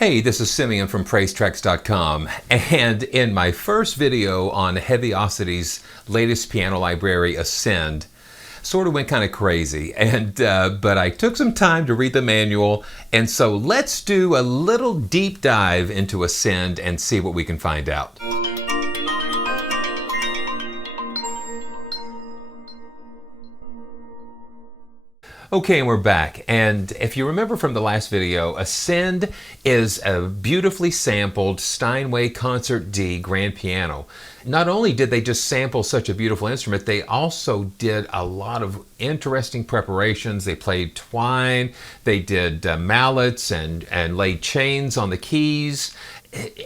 Hey, this is Simeon from PraiseTracks.com, and in my first video on Heavyocity's latest piano library, Ascend, sort of went kind of crazy, but I took some time to read the manual, and so let's do a little deep dive into Ascend and see what we can find out. Okay, and we're back, and if you remember from the last video, Ascend is a beautifully sampled Steinway Concert D grand piano. Not only did they just sample such a beautiful instrument, they also did a lot of interesting preparations. They played twine, they did mallets and laid chains on the keys,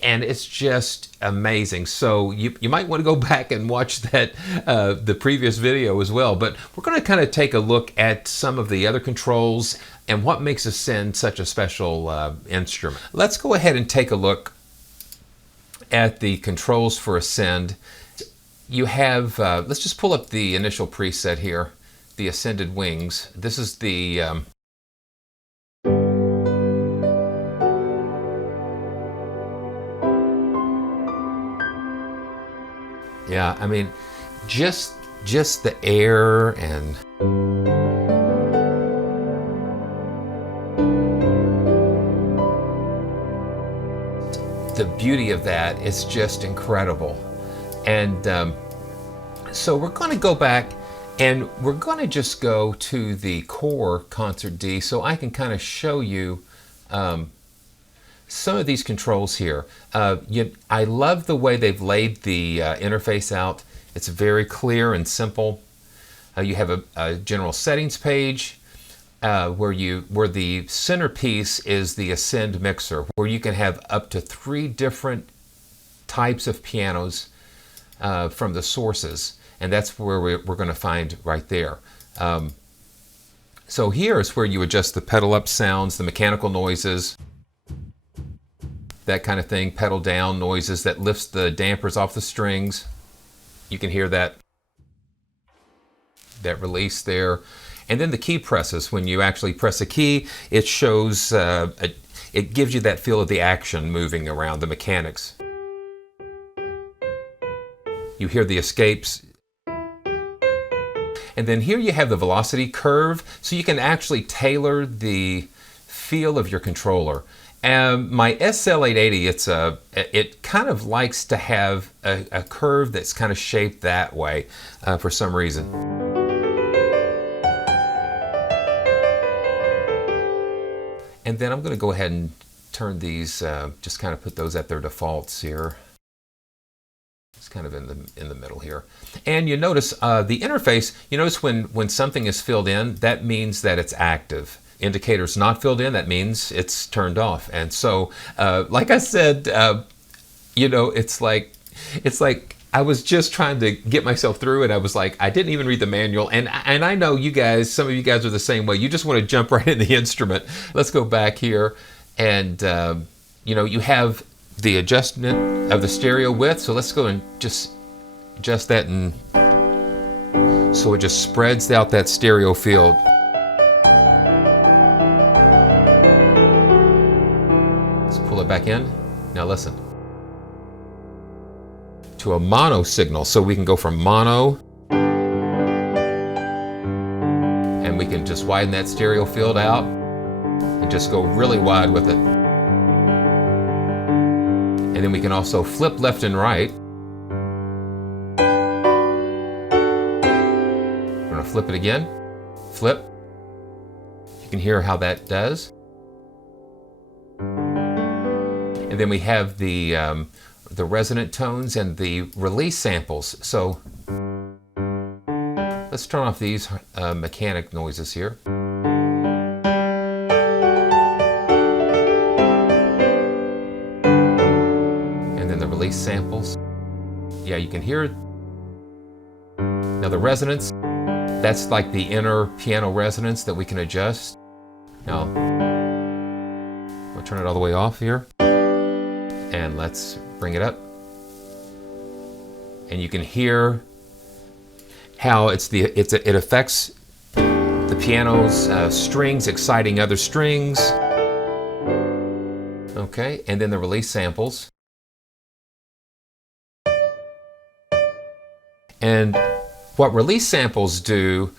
and it's just amazing. So you might want to go back and watch that the previous video as well. But we're going to kind of take a look at some of the other controls and what makes Ascend such a special instrument. Let's go ahead and take a look at the controls for Ascend. You have, let's just pull up the initial preset here, the Ascended Wings. This is the yeah, I mean, just the air and the beauty of that is just incredible. And so we're going to go back and we're going to just go to the core Concert D so I can kind of show you some of these controls here. I love the way they've laid the interface out. It's very clear and simple. You have a general settings page where the centerpiece is the Ascend mixer, where you can have up to 3 different types of pianos from the sources, and that's where we're going to find right there. So here is where you adjust the pedal up sounds, the mechanical noises, that kind of thing, pedal down noises that lifts the dampers off the strings. You can hear that release there. And then the key presses, when you actually press a key, it shows, it gives you that feel of the action moving around, the mechanics. You hear the escapes. And then here you have the velocity curve, so you can actually tailor the feel of your controller. My SL880, it kind of likes to have a curve that's kind of shaped that way for some reason. And then I'm going to go ahead and turn these, just kind of put those at their defaults here. It's kind of in the middle here. And you notice the interface, you notice when something is filled in, that means that it's active. Indicators not filled in, that means it's turned off. And so, like I said, you know, it's like I was just trying to get myself through it. I was like, I didn't even read the manual, and I know you guys, some of you guys are the same way. You just want to jump right in the instrument. Let's go back here, and you know, you have the adjustment of the stereo width. So let's go and just adjust that, and so it just spreads out that stereo field. Pull it back in. Now listen to a mono signal, so we can go from mono and we can just widen that stereo field out and just go really wide with it. And then we can also flip left and right. We're going to flip it again. Flip. You can hear how that does. And then we have the resonant tones and the release samples. So let's turn off these mechanic noises here. And then the release samples. Yeah, you can hear it. Now the resonance, that's like the inner piano resonance that we can adjust. Now, I'll turn it all the way off here. And let's bring it up. And you can hear how it affects the piano's strings, exciting other strings. Okay, and then the release samples. And what release samples do,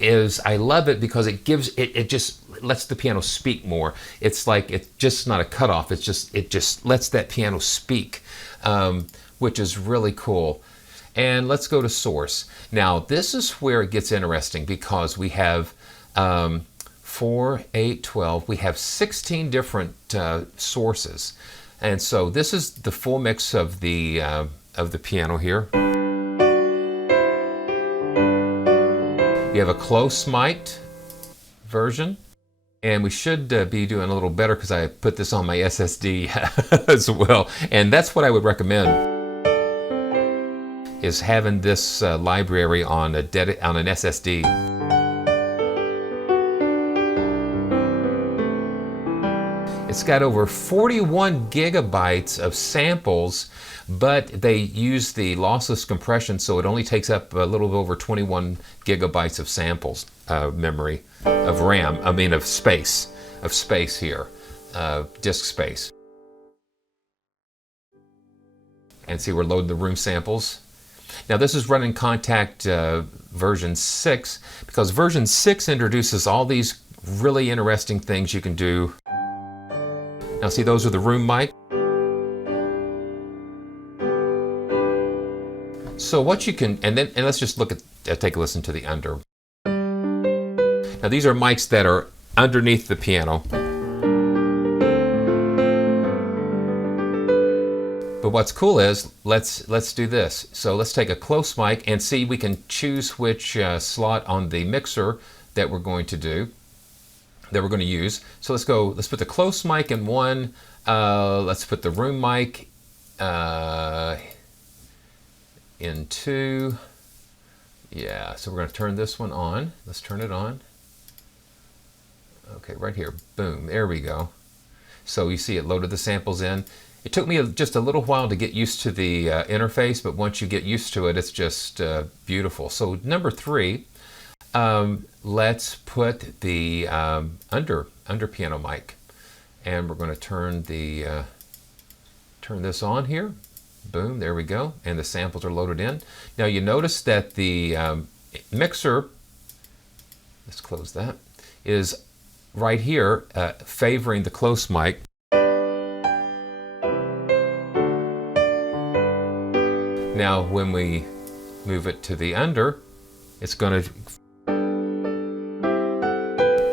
is I love it because it gives it just lets the piano speak more. It's like it's just not a cutoff. It just lets that piano speak, which is really cool. And let's go to source. Now this is where it gets interesting because we have 4, 8, 12. We have 16 different sources. And so this is the full mix of the piano here. You have a close mic'd version, and we should be doing a little better because I put this on my SSD as well. And that's what I would recommend, is having this library on an SSD. It's got over 41 gigabytes of samples, but they use the lossless compression, so it only takes up a little over 21 gigabytes of samples, memory, of RAM, of space here, disk space. And see, we're loading the room samples. Now this is running Contact version 6, because version 6 introduces all these really interesting things you can do. Now see, those are the room mic. So what you can, and let's just look at, take a listen to the under. Now these are mics that are underneath the piano. But what's cool is, let's do this. So let's take a close mic and see, we can choose which slot on the mixer that we're going to do, that we're going to use. So let's put the close mic in one, let's put the room mic in 2. Yeah, so we're going to turn this one on. Let's turn it on. Okay, right here, boom, there we go. So you see it loaded the samples in. It took me just a little while to get used to the interface, but once you get used to it, it's just beautiful. So number 3, let's put the under piano mic, and we're going to turn this on here. Boom, there we go, and the samples are loaded in. Now you notice that the mixer, let's close that, is right here favoring the close mic. Now when we move it to the under, it's going to,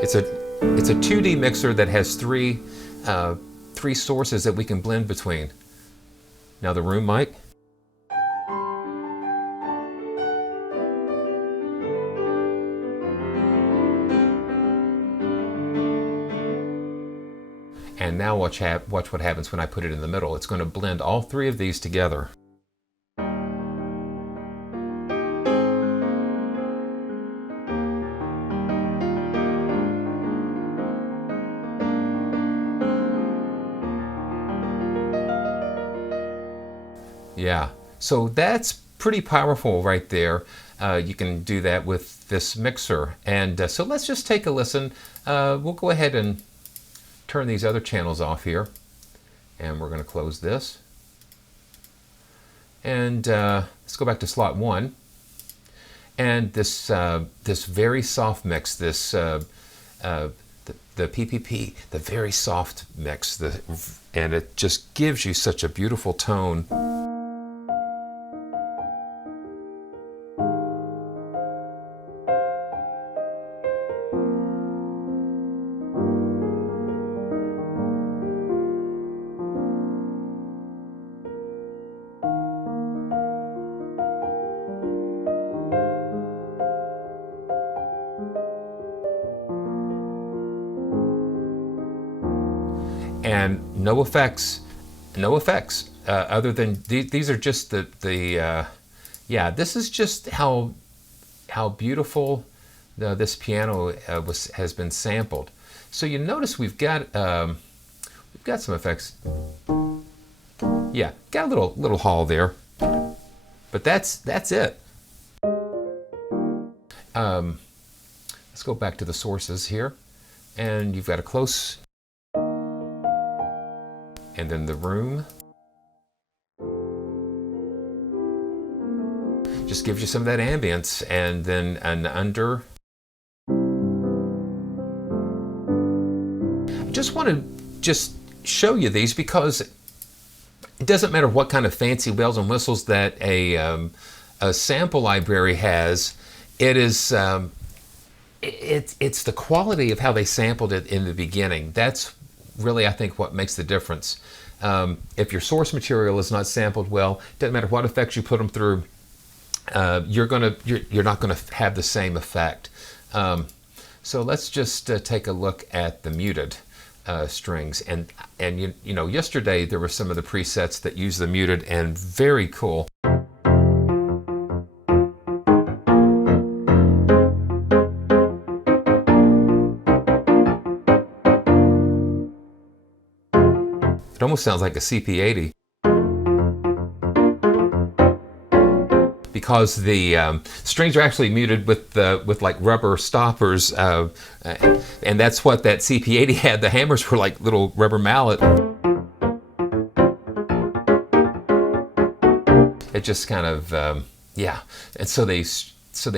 it's a 2D mixer that has three sources that we can blend between. Now the room mic. And now watch what happens when I put it in the middle. It's going to blend all 3 of these together. Yeah, so that's pretty powerful right there. You can do that with this mixer. And so let's just take a listen. We'll go ahead and turn these other channels off here. And we're going to close this. And let's go back to slot 1. And this very soft mix, the PPP, the very soft mix, and it just gives you such a beautiful tone. And no effects, other than these are just yeah, this is just how beautiful this piano has been sampled. So you notice we've got some effects. Yeah, got a little hall there, but that's it. Let's go back to the sources here. And you've got a close, and then the room. Just gives you some of that ambience, and then an under. Just want to show you these because it doesn't matter what kind of fancy bells and whistles that a sample library has. It is it's the quality of how they sampled it in the beginning. That's really, I think, what makes the difference. If your source material is not sampled well, it doesn't matter what effects you put them through. You're not gonna have the same effect. So let's just take a look at the muted strings, and you know, yesterday there were some of the presets that use the muted, and very cool. It almost sounds like a CP80. Because the strings are actually muted with like rubber stoppers, and that's what that CP80 had. The hammers were like little rubber mallet. It just kind of yeah, and so they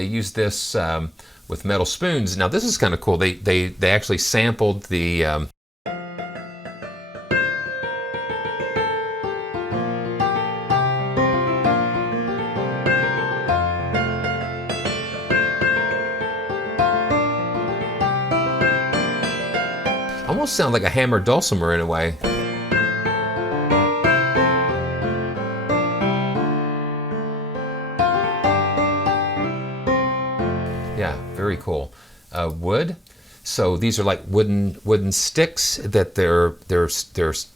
use this with metal spoons. Now this is kind of cool. They actually sampled the almost sound like a hammered dulcimer in a way. Yeah, very cool. Wood. So these are like wooden sticks that they're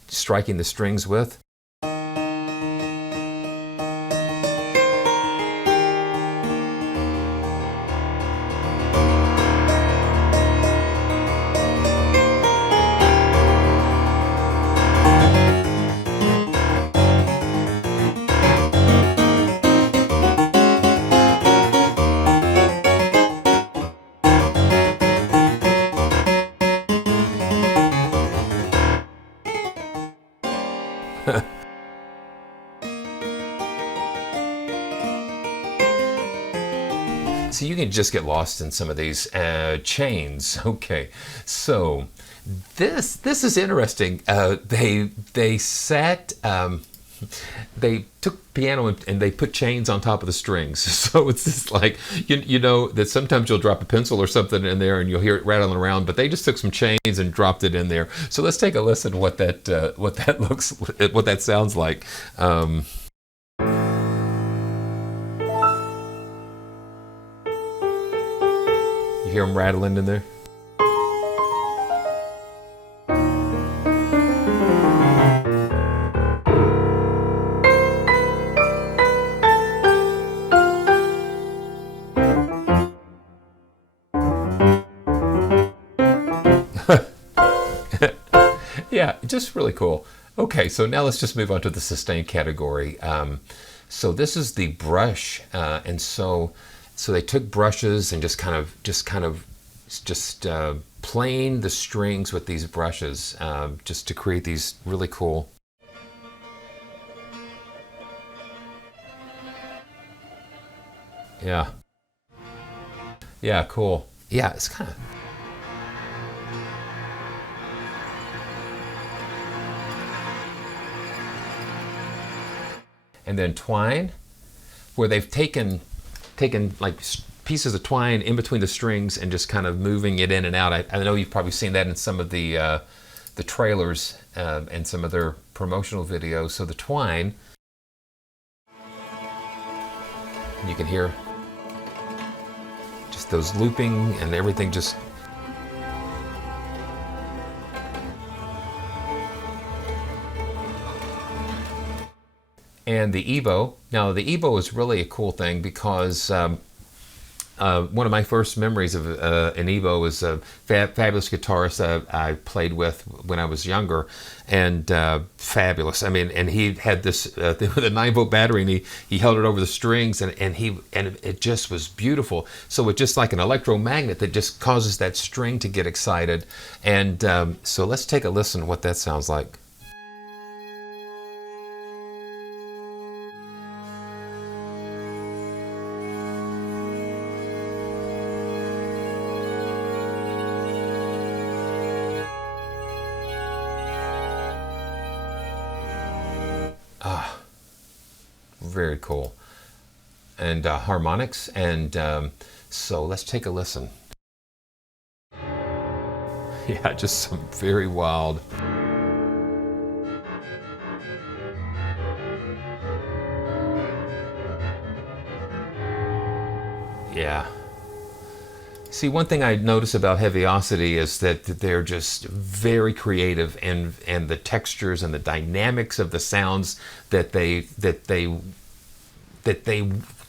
striking the strings with. So you can just get lost in some of these chains. Okay, so this is interesting. They took piano and they put chains on top of the strings. So it's just like, you know that sometimes you'll drop a pencil or something in there and you'll hear it rattling around, but they just took some chains and dropped it in there. So let's take a listen to what that sounds like. You hear them rattling in there? Yeah, just really cool. Okay, so now let's just move on to the sustain category. So this is the brush, and so they took brushes and just planed the strings with these brushes, just to create these really cool. Yeah. Yeah, cool. Yeah, it's kind of. And then twine, where they've taken like pieces of twine in between the strings and just kind of moving it in and out. I know you've probably seen that in some of the trailers and some of their promotional videos. So the twine, you can hear just those looping and everything just. And the EBow. Now the EBow is really a cool thing because One of my first memories of an EBow was a fabulous guitarist I played with when I was younger, and fabulous. I mean, and he had this with a 9-volt battery, and he held it over the strings, and it just was beautiful. So it's just like an electromagnet that just causes that string to get excited. And so let's take a listen to what that sounds like. Ah, very cool. And harmonics, and so let's take a listen. Yeah, just some very wild. Yeah. See, one thing I notice about Heavyocity is that they're just very creative, and the textures and the dynamics of the sounds that they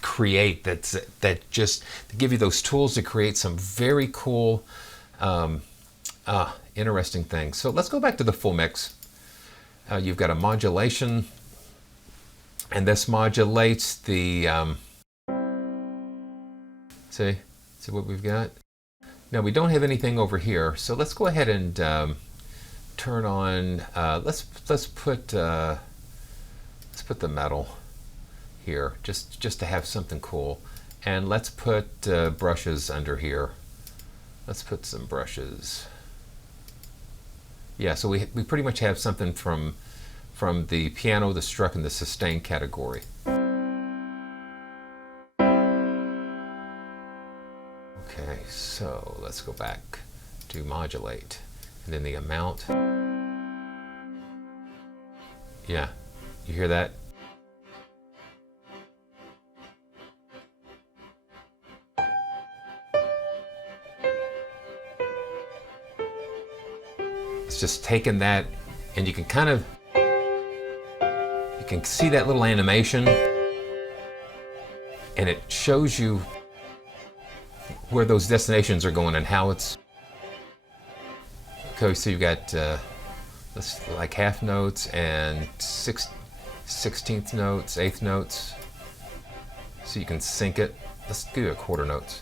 create, that just give you those tools to create some very cool, interesting things. So let's go back to the full mix. You've got a modulation, and this modulates the see what we've got. Now we don't have anything over here, so let's go ahead and turn on. Let's put the metal here, just to have something cool, and let's put brushes under here. Let's put some brushes. Yeah, so we pretty much have something from the piano, the struck, and the sustain category. Okay, so let's go back to modulate, and then the amount. Yeah, you hear that? It's just taking that, and you can see that little animation, and it shows you where those destinations are going and how it's. Okay, so you've got like half notes and 16th notes, 8th notes, so you can sync it. Let's do a quarter notes.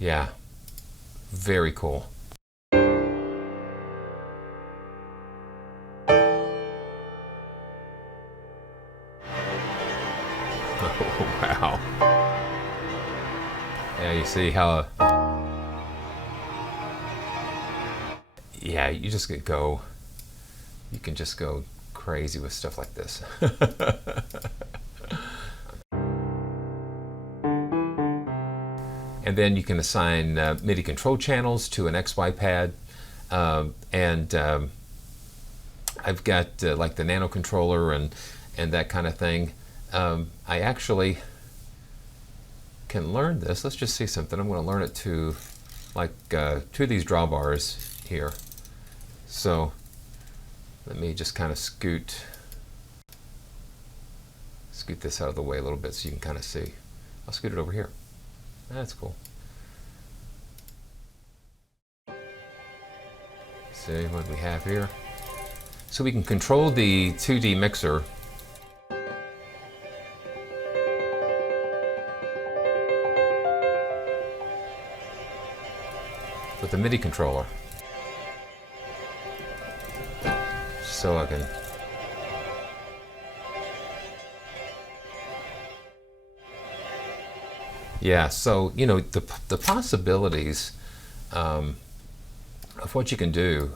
Yeah, very cool. Oh, wow. Yeah, you see how, yeah, you just go, you can just go crazy with stuff like this. And then you can assign MIDI control channels to an XY pad, and I've got like the nano controller and that kind of thing. I actually can learn this. Let's just see something. I'm going to learn it to like two of these drawbars here. So let me just kind of scoot this out of the way a little bit so you can kind of see. I'll scoot it over here. That's cool. See what we have here. So we can control the 2D mixer with the MIDI controller. So I can yeah, so you know the possibilities of what you can do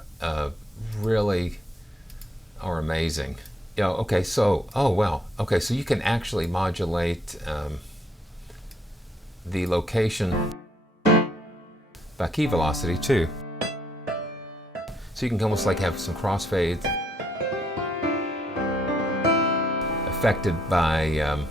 really are amazing. Yeah. Okay. So oh wow. Okay. So you can actually modulate the location by key velocity too. So you can almost like have some crossfades affected by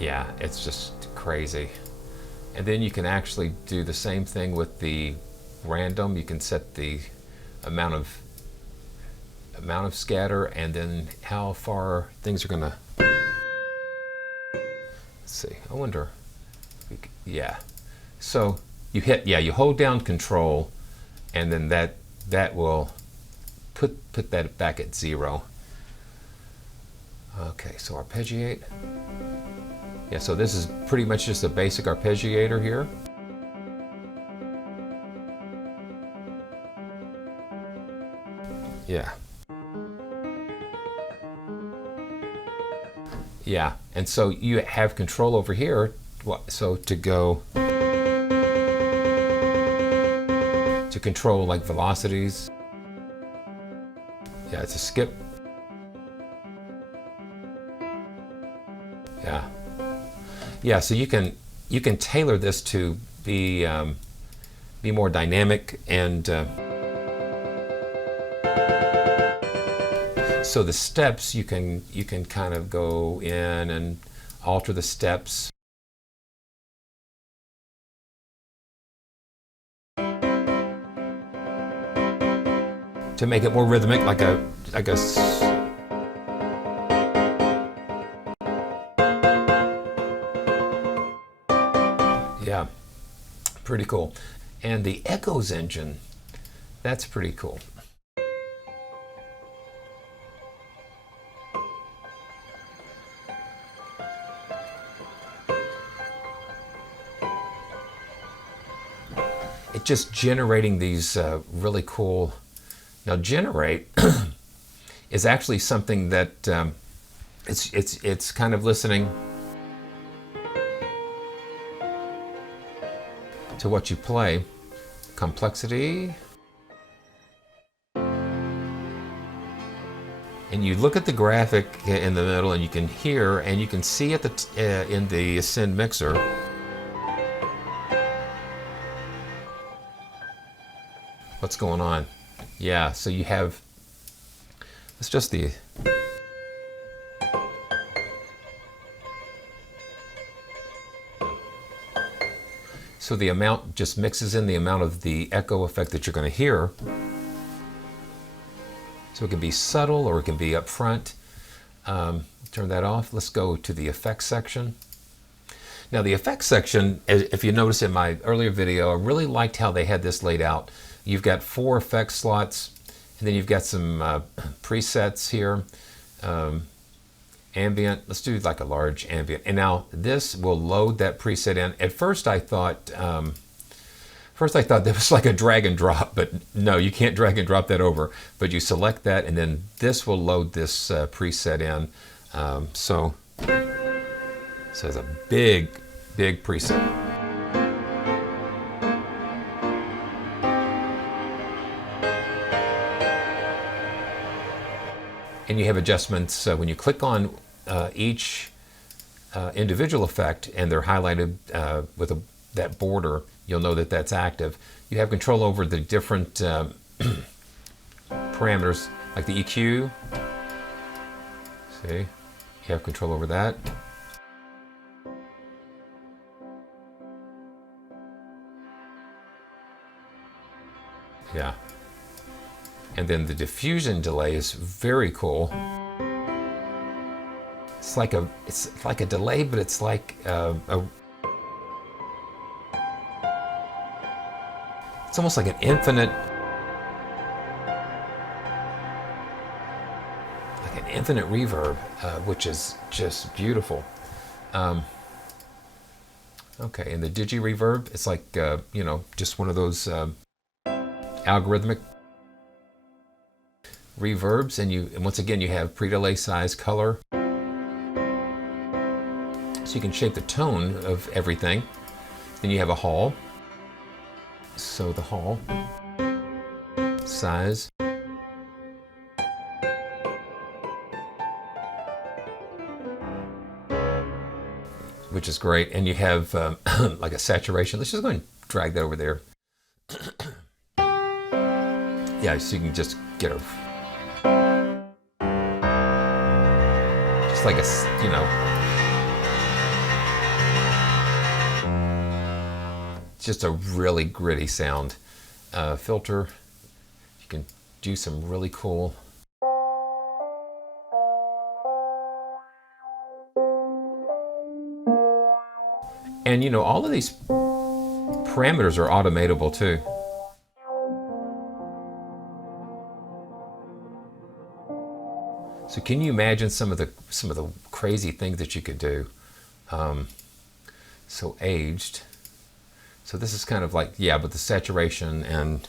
Yeah, it's just crazy. And then you can actually do the same thing with the random. You can set the amount of scatter and then how far things are gonna. Let's see. I wonder. Yeah. So you hit. Yeah, you hold down Control, and then that will put that back at 0. Okay. So arpeggiate. Yeah. So this is pretty much just a basic arpeggiator here. Yeah. Yeah, and so you have control over here. So to go to control like velocities. Yeah, it's a skip. Yeah, yeah. So you can tailor this to be more dynamic and. So the steps you can kind of go in and alter the steps. To make it more rhythmic, like a yeah, pretty cool. And the echoes engine, that's pretty cool. It's just generating these really cool. Now, generate is actually something that it's kind of listening to what you play. Complexity, and you look at the graphic in the middle, and you can hear and you can see at the in the Ascend mixer. What's going on? Yeah, so you have, it's just the, so the amount just mixes in the amount of the echo effect that you're going to hear. So it can be subtle or it can be up front. Turn that off. Let's go to the effects section. Now the effects section, if you notice in my earlier video, I really liked how they had this laid out. You've got 4 effect slots, and then you've got some presets here. Ambient, let's do like a large ambient. And now this will load that preset in. At first I thought that was like a drag and drop, but no, you can't drag and drop that over. But you select that, and then this will load this preset in. So it's a big preset. And you have adjustments when you click on each individual effect, and they're highlighted with that border. You'll know that that's active. You have control over the different parameters, like the EQ. See, you have control over that. Yeah. And then the diffusion delay is very cool. It's like a delay, but it's like it's almost like an infinite reverb, which is just beautiful. Okay, and the digi reverb, it's like you know, just one of those algorithmic reverbs, and once again you have pre-delay, size, color, so you can shape the tone of everything. Then you have a hall, so the hall size, which is great, and you have like a saturation. Let's just go and drag that over there. Yeah, so you can just get a like a, you know, just a really gritty sound. Filter, you can do some really cool. And you know, all of these parameters are automatable too. So can you imagine some of the crazy things that you could do? So aged. So this is kind of like, yeah, but the saturation, and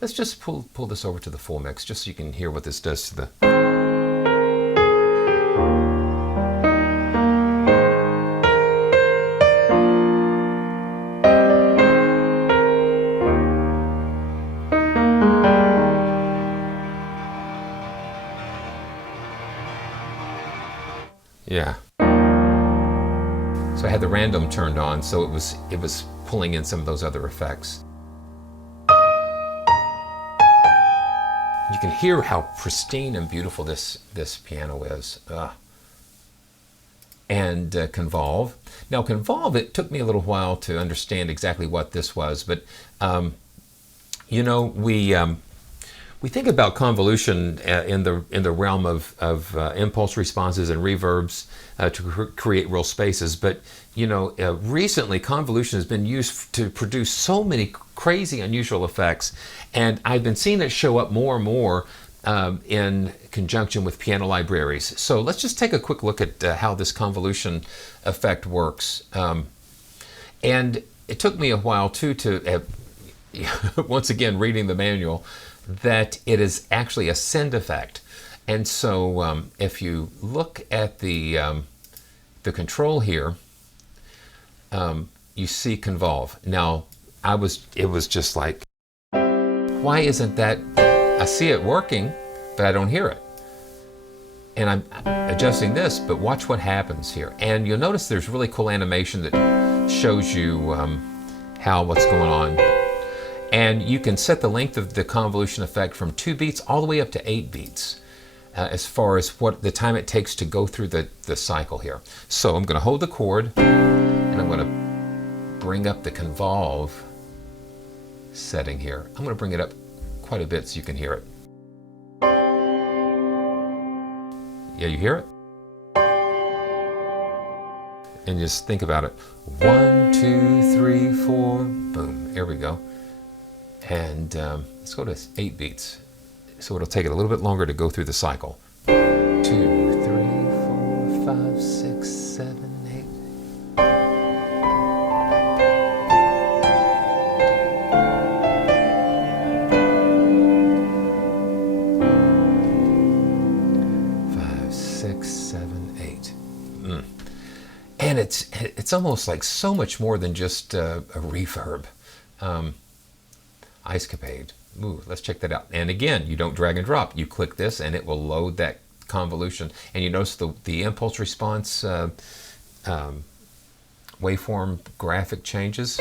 let's just pull this over to the full mix just so you can hear what this does to the. Yeah. So I had the random turned on, so it was pulling in some of those other effects. You can hear how pristine and beautiful this piano is. And Convolve. Now Convolve, it took me a little while to understand exactly what this was, but you know, we think about convolution in the realm of impulse responses and reverbs to create real spaces, but you know, recently convolution has been used to produce so many crazy, unusual effects, and I've been seeing it show up more and more in conjunction with piano libraries. So let's just take a quick look at how this convolution effect works. And it took me a while too to once again reading the manual, that it is actually a send effect. And so if you look at the control here, you see Convolve. Now it was just like, why isn't that, I see it working, but I don't hear it. And I'm adjusting this, but watch what happens here. And you'll notice there's really cool animation that shows you what's going on. And you can set the length of the convolution effect from 2 beats all the way up to 8 beats as far as what the time it takes to go through the cycle here. So I'm going to hold the chord and I'm going to bring up the Convolve setting here. I'm going to bring it up quite a bit so you can hear it. Yeah, you hear it? And just think about it. 1, 2, 3, 4, boom. Here we go. And let's go to 8 beats. So it'll take it a little bit longer to go through the cycle. 2, 3, 4, 5, 6, 7, 8. And it's almost like so much more than just a reverb. Icecapade. Ooh, let's check that out. And again, you don't drag and drop. You click this and it will load that convolution. And you notice the impulse response waveform graphic changes.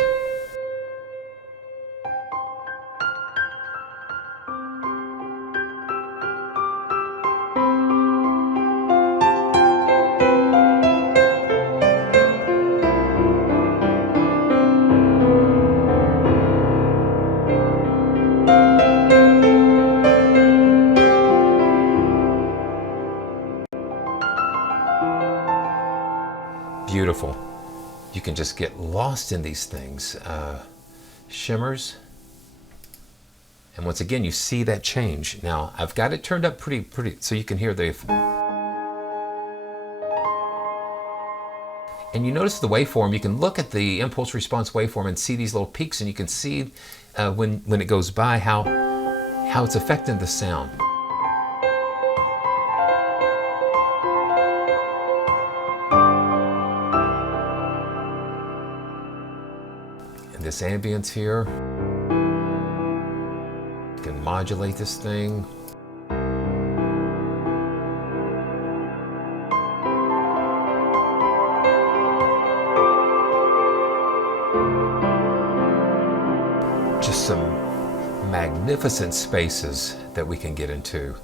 Beautiful. You can just get lost in these things. Shimmers. And once again, you see that change. Now, I've got it turned up pretty, so you can hear the... And you notice the waveform, you can look at the impulse response waveform and see these little peaks, and you can see when it goes by how it's affecting the sound. This ambience here, you can modulate this thing. Just some magnificent spaces that we can get into.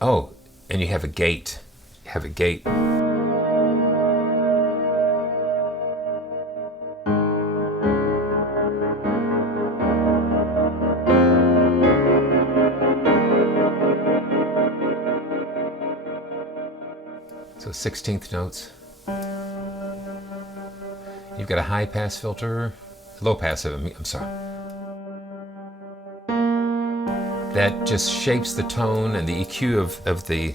Oh, and you have a gate. You have a gate. So 16th notes. You've got a high pass filter, low pass, I'm sorry. That just shapes the tone and the EQ of the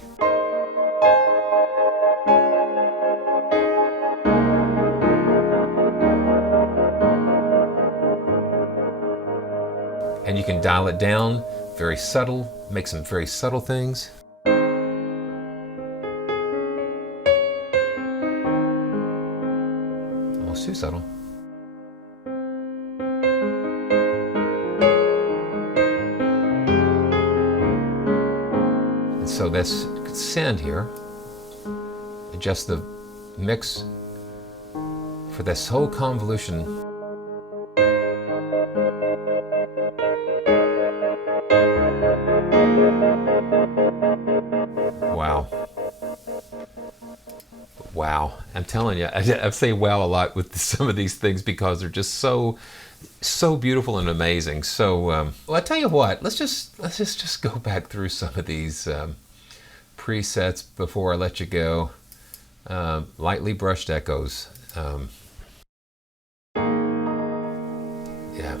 and you can dial it down, very subtle, make some very subtle things. Almost too subtle. And so let's send here, adjust the mix for this whole convolution. Wow. Wow. I'm telling you, I say wow a lot with some of these things because they're just so beautiful and amazing. So, well, I tell you what, let's just go back through some of these presets before I let you go. Lightly brushed echoes. Yeah.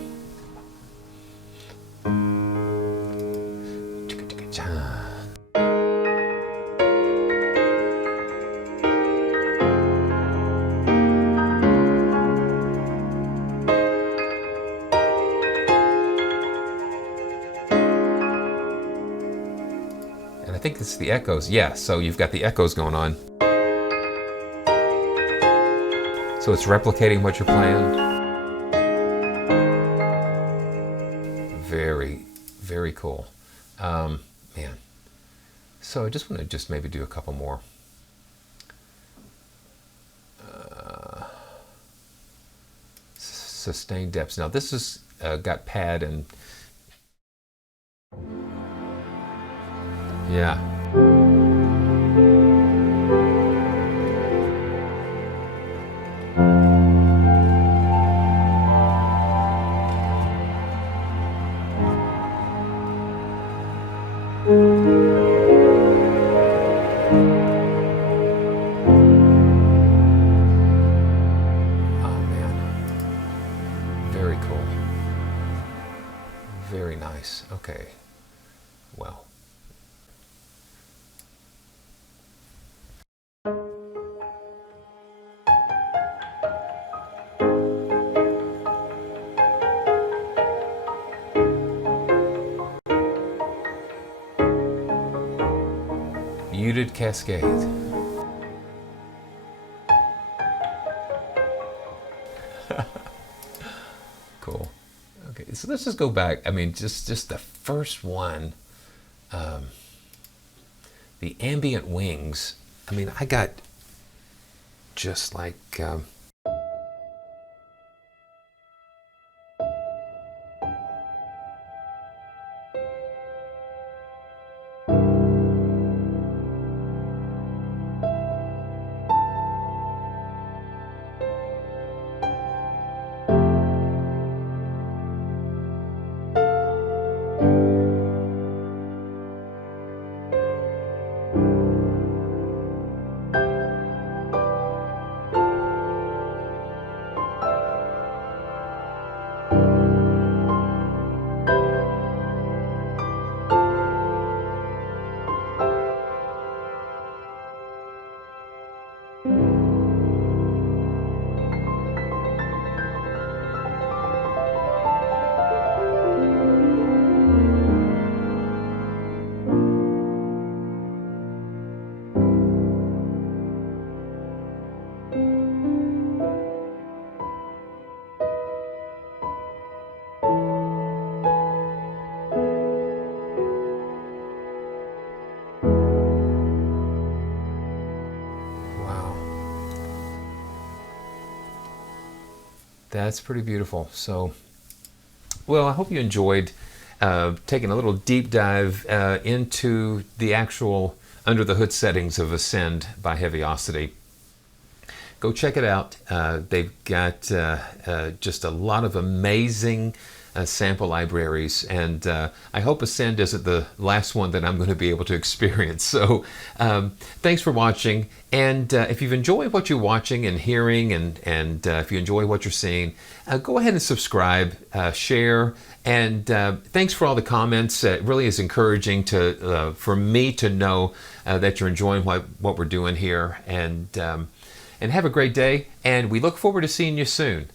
I think it's the echoes. Yeah, so you've got the echoes going on. So it's replicating what you're playing. Very, very cool. Man. So I just want to maybe do a couple more. Sustained depths. Now this has got pad and yeah. Oh man. Very cool. Very nice. Okay. Well. Muted cascade. Cool. Okay, so let's just go back. I mean, just the first one, the ambient wings. I mean, I got just like. That's pretty beautiful. So, well, I hope you enjoyed taking a little deep dive into the actual under the hood settings of Ascend by Heavyocity. Go check it out. They've got just a lot of amazing sample libraries, and I hope Ascend isn't the last one that I'm going to be able to experience. So thanks for watching, and if you've enjoyed what you're watching and hearing, and if you enjoy what you're seeing, go ahead and subscribe, share, and thanks for all the comments. It really is encouraging for me to know that you're enjoying what we're doing here, and have a great day, and we look forward to seeing you soon.